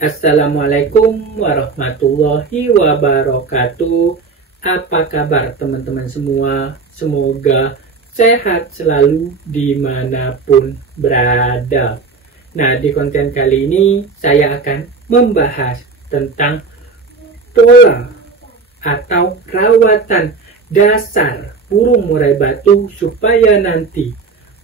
Assalamualaikum warahmatullahi wabarakatuh. Apa kabar teman-teman semua? Semoga sehat selalu dimanapun berada. Nah, di konten kali ini saya akan membahas tentang pola atau rawatan dasar burung murai batu supaya nanti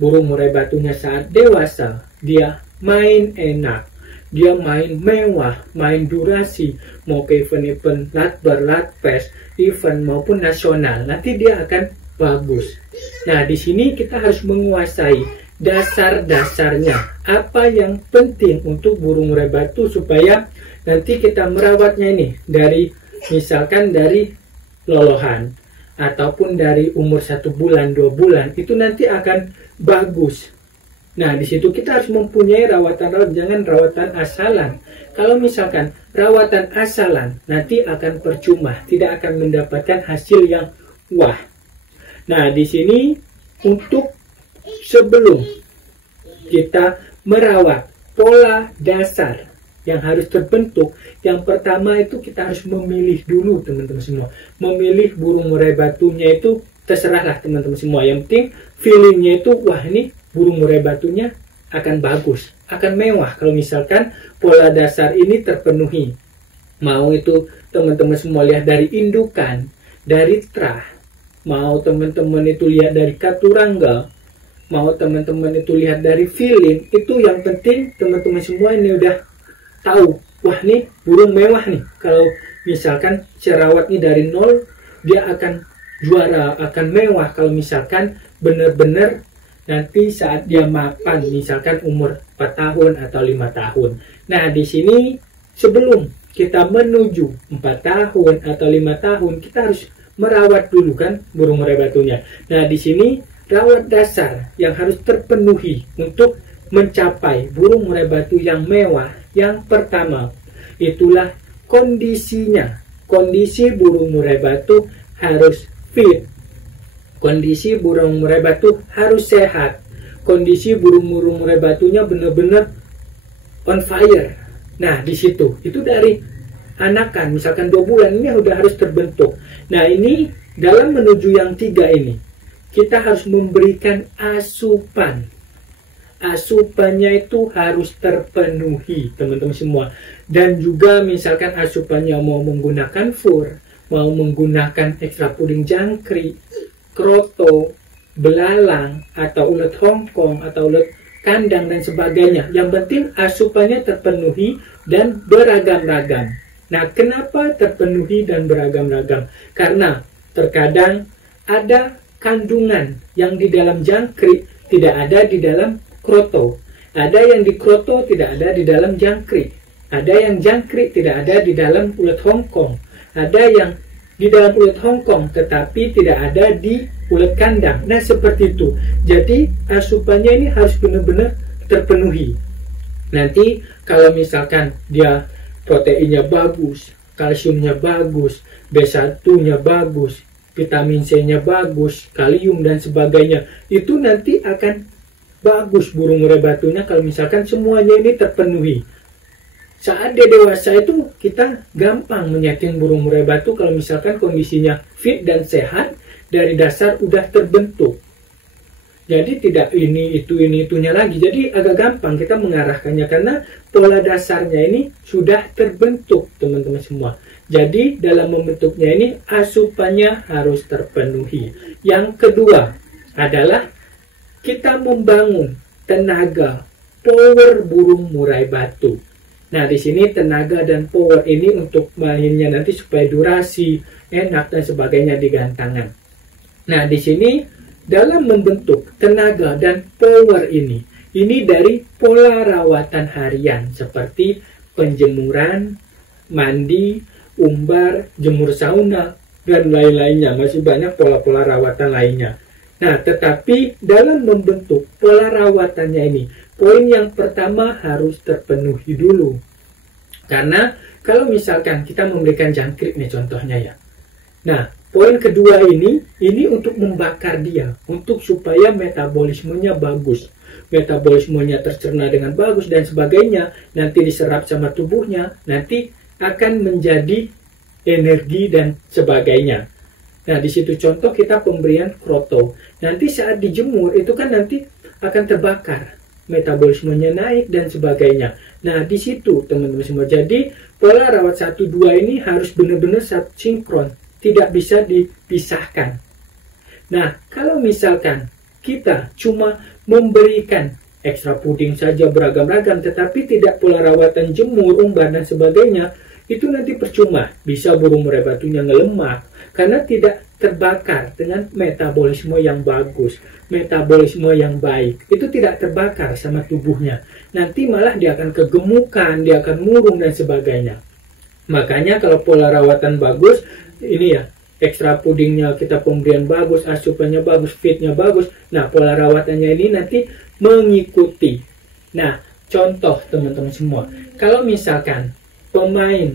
burung murai batunya saat dewasa dia main enak, dia main mewah, main durasi, mau ke event-event latbar, latpes, event maupun nasional, nanti dia akan bagus. Nah, di sini kita harus menguasai dasar-dasarnya, apa yang penting untuk burung murai batu supaya nanti kita merawatnya ini dari misalkan dari lolohan ataupun dari umur 1 bulan, 2 bulan, itu nanti akan bagus. Nah, di situ kita harus mempunyai rawatan, jangan rawatan asalan. Kalau misalkan rawatan asalan, nanti akan percuma, tidak akan mendapatkan hasil yang wah. Nah, di sini untuk sebelum kita merawat pola dasar yang harus terbentuk, yang pertama itu kita harus memilih dulu teman-teman semua. Memilih burung murai batunya itu terserahlah teman-teman semua. Yang penting feelingnya itu, wah ini burung murai batunya akan bagus, akan mewah kalau misalkan pola dasar ini terpenuhi. Mau itu teman-teman semua lihat dari indukan, dari trah, mau teman-teman itu lihat dari katurangga, mau teman-teman itu lihat dari feeling, itu yang penting teman-teman semua ini udah tahu, wah nih burung mewah nih. Kalau misalkan serawat nih dari nol, dia akan juara, akan mewah kalau misalkan benar-benar nanti saat dia mapan, misalkan umur 4 tahun atau 5 tahun. Nah, di sini sebelum kita menuju 4 tahun atau 5 tahun, kita harus merawat dulu kan burung murai batunya. Nah, di sini rawat dasar yang harus terpenuhi untuk mencapai burung murai batu yang mewah. Yang pertama, itulah kondisinya. Kondisi burung murai batu harus fit. Kondisi burung murai batu harus sehat. Kondisi burung murai batunya benar-benar on fire. Nah, di situ itu dari anakan, misalkan 2 bulan ini udah harus terbentuk. Nah, ini dalam menuju yang 3 ini, kita harus memberikan asupan. Asupannya itu harus terpenuhi, teman-teman semua. Dan juga misalkan asupannya mau menggunakan fur, mau menggunakan ekstra puding jangkrik, kroto, belalang, atau ulet Hongkong, atau ulet kandang, dan sebagainya. Yang penting asupannya terpenuhi dan beragam-ragam. Nah, kenapa terpenuhi dan beragam-ragam? Karena terkadang ada kandungan yang di dalam jangkrik tidak ada di dalam kroto. Ada yang di kroto tidak ada di dalam jangkrik. Ada yang jangkrik tidak ada di dalam ulet Hongkong. Ada yang di dalam ulet Hongkong tetapi tidak ada di ulet kandang. Nah, seperti itu. Jadi asupannya ini harus benar-benar terpenuhi. Nanti kalau misalkan dia proteinnya bagus, kalsiumnya bagus, B1-nya bagus, vitamin C-nya bagus, kalium dan sebagainya, itu nanti akan bagus burung murai batunya kalau misalkan semuanya ini terpenuhi. Saat dia dewasa itu kita gampang menyeting burung murai batu kalau misalkan kondisinya fit dan sehat, dari dasar udah terbentuk. Jadi tidak ini itunya lagi. Jadi agak gampang kita mengarahkannya karena pola dasarnya ini sudah terbentuk, teman-teman semua. Jadi dalam membentuknya ini asupannya harus terpenuhi. Yang kedua adalah kita membangun tenaga power burung murai batu. Nah, di sini tenaga dan power ini untuk mainnya nanti supaya durasi, enak dan sebagainya di gantangan. Nah, di sini dalam membentuk tenaga dan power ini dari pola rawatan harian seperti penjemuran, mandi, umbar, jemur sauna, dan lain-lainnya. Masih banyak pola-pola rawatan lainnya. Nah, tetapi dalam membentuk pola rawatannya ini, poin yang pertama harus terpenuhi dulu. Karena kalau misalkan kita memberikan jangkrik nih contohnya ya. Nah, poin kedua ini untuk membakar dia, untuk supaya metabolismenya bagus. metabolismenya tercerna dengan bagus dan sebagainya, nanti diserap sama tubuhnya, nanti akan menjadi energi dan sebagainya. Nah, di situ contoh kita pemberian kroto. Nanti saat dijemur itu kan nanti akan terbakar, metabolismenya naik dan sebagainya. Nah, di situ teman-teman semua. Jadi pola rawat 1-2 ini harus benar-benar sinkron, tidak bisa dipisahkan. Nah, kalau misalkan kita cuma memberikan ekstra puding saja beragam-ragam, tetapi tidak pola rawatan jemur, umbar dan sebagainya, itu nanti percuma. Bisa burung murai batunya ngelemak karena tidak terbakar dengan metabolisme yang bagus, metabolisme yang baik. Itu tidak terbakar sama tubuhnya. Nanti malah dia akan kegemukan, dia akan murung dan sebagainya. Makanya kalau pola rawatan bagus, ini ya, ekstra pudingnya kita pemberian bagus, asupannya bagus, feednya bagus. Nah, pola rawatannya ini nanti mengikuti. Nah, contoh teman-teman semua, kalau misalkan pemain,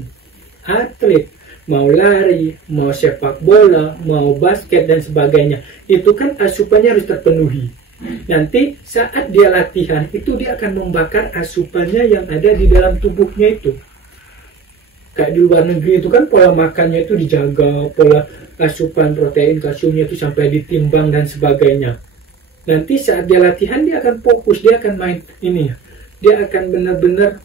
atlet, mau lari, mau sepak bola, mau basket dan sebagainya, itu kan asupannya harus terpenuhi. Nanti saat dia latihan, itu dia akan membakar asupannya yang ada di dalam tubuhnya itu. Kayak di luar negeri itu kan pola makannya itu dijaga, pola asupan protein, kalsiumnya itu sampai ditimbang dan sebagainya. Nanti saat dia latihan, dia akan fokus, dia akan main ini ya. Dia akan benar-benar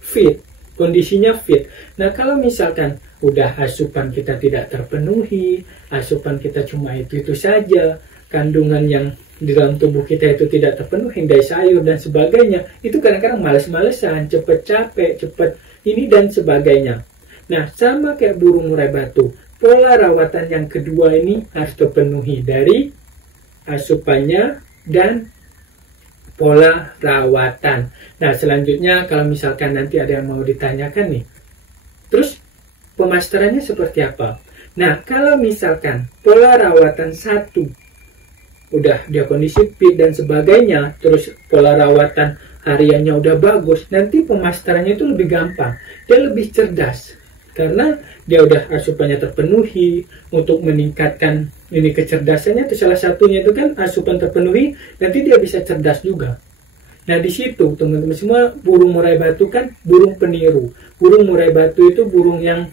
fit, kondisinya fit. Nah, kalau misalkan udah asupan kita tidak terpenuhi, asupan kita cuma itu saja, kandungan yang di dalam tubuh kita itu tidak terpenuhi, dari sayur dan sebagainya, itu kadang-kadang males-malesan, cepet capek, cepet ini dan sebagainya. Nah, sama kayak burung murai batu, pola rawatan yang kedua ini harus terpenuhi dari asupannya dan pola rawatan. Nah, selanjutnya kalau misalkan nanti ada yang mau ditanyakan nih, terus pemasterannya seperti apa? Nah, kalau misalkan pola rawatan 1 udah dia kondisi fit dan sebagainya, terus pola rawatan hariannya udah bagus, nanti pemasterannya itu lebih gampang, dia lebih cerdas karena dia udah asupannya terpenuhi. Untuk meningkatkan ini kecerdasannya itu salah satunya itu kan asupan terpenuhi, nanti dia bisa cerdas juga. Nah, di situ teman-teman semua, burung murai batu kan burung peniru. Burung murai batu itu burung yang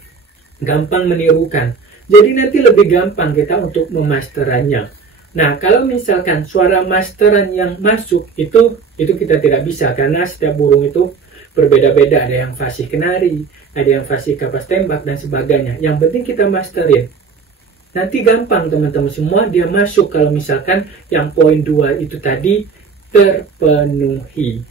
gampang menirukan. Jadi nanti lebih gampang kita untuk memasterannya. Nah, kalau misalkan suara masteran yang masuk itu kita tidak bisa karena setiap burung itu berbeda-beda. Ada yang fasih kenari, ada yang fasih kapas tembak dan sebagainya. Yang penting kita masterin. Nanti gampang teman-teman semua dia masuk kalau misalkan yang poin 2 itu tadi terpenuhi.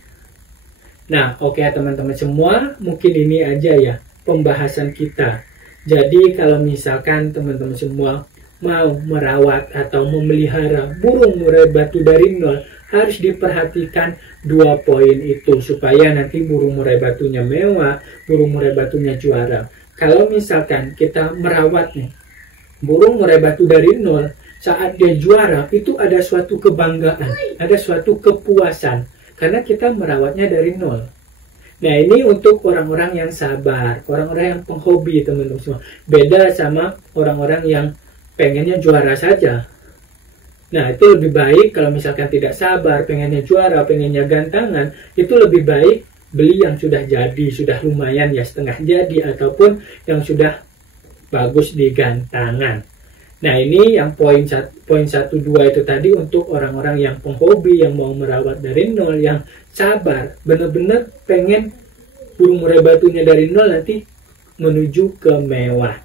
Nah, oke teman-teman semua, mungkin ini aja ya pembahasan kita. Jadi kalau misalkan teman-teman semua mau merawat atau memelihara burung murai batu dari nol, harus diperhatikan 2 poin itu supaya nanti burung murai batunya mewah, burung murai batunya juara. Kalau misalkan kita merawat nih burung murai batu dari nol, saat dia juara itu ada suatu kebanggaan, ada suatu kepuasan karena kita merawatnya dari nol. Nah, ini untuk orang-orang yang sabar, orang-orang yang penghobi teman-teman semua. Beda sama orang-orang yang pengennya juara saja. Nah, itu lebih baik kalau misalkan tidak sabar, pengennya juara, pengennya gantangan, itu lebih baik beli yang sudah jadi, sudah lumayan ya setengah jadi, ataupun yang sudah bagus di gantangan. Nah, ini yang poin 1-2 itu tadi untuk orang-orang yang penghobi, yang mau merawat dari nol, yang sabar, benar-benar pengen burung murai batunya dari nol nanti menuju ke mewah.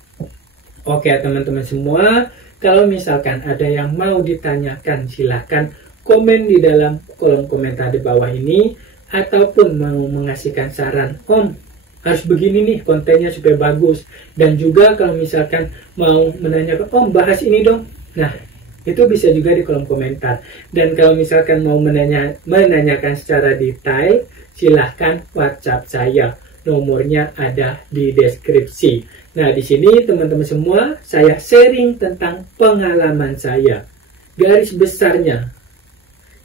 Oke teman-teman semua, kalau misalkan ada yang mau ditanyakan, silahkan komen di dalam kolom komentar di bawah ini, ataupun mau mengasihkan saran, Om harus begini nih kontennya supaya bagus. Dan juga kalau misalkan mau menanyakan, Om bahas ini dong, nah itu bisa juga di kolom komentar. Dan kalau misalkan mau menanyakan secara detail, silahkan WhatsApp saya, nomornya ada di deskripsi. Nah, di sini teman-teman semua, saya sharing tentang pengalaman saya, garis besarnya.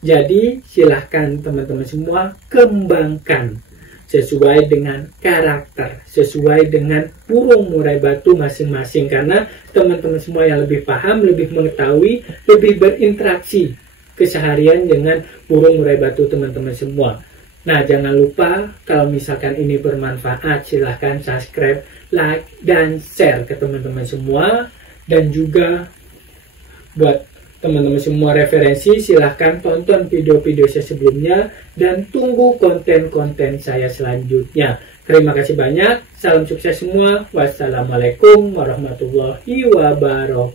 Jadi silahkan teman-teman semua kembangkan sesuai dengan karakter, sesuai dengan burung murai batu masing-masing. Karena teman-teman semua yang lebih paham, lebih mengetahui, lebih berinteraksi keseharian dengan burung murai batu teman-teman semua. Nah, jangan lupa kalau misalkan ini bermanfaat, silahkan subscribe, like, dan share ke teman-teman semua. Dan juga buat teman-teman semua referensi, silahkan tonton video-video saya sebelumnya dan tunggu konten-konten saya selanjutnya. Terima kasih banyak, salam sukses semua. Wassalamualaikum warahmatullahi wabarakatuh.